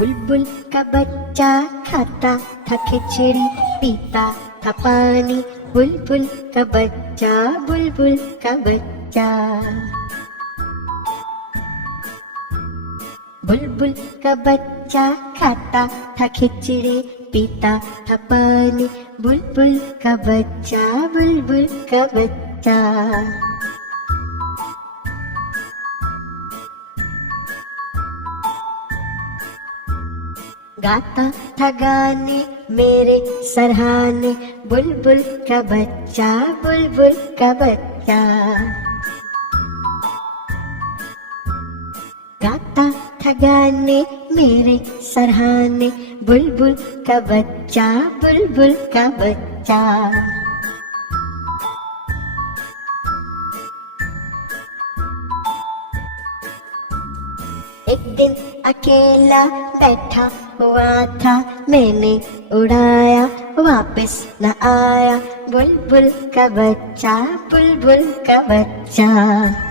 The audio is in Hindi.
बुलबुल का बच्चा खाता था खिचड़ी, पीता था पानी। बुलबुल का बच्चा, बुलबुल का बच्चा। बुलबुल का बच्चा खाता था खिचड़ी, पीता था पानी। बुलबुल का बच्चा, बुलबुल का बच्चा। गाता था गाने मेरे सरहाने। बुलबुल का बच्चा, बुलबुल का बच्चा। गाता था गाने मेरे सरहाने। बुलबुल का बच्चा, बुलबुल का बच्चा। एक दिन अकेला बैठा हुआ था, मैंने उड़ाया वापस न आया। बुलबुल का बच्चा, बुलबुल का बच्चा।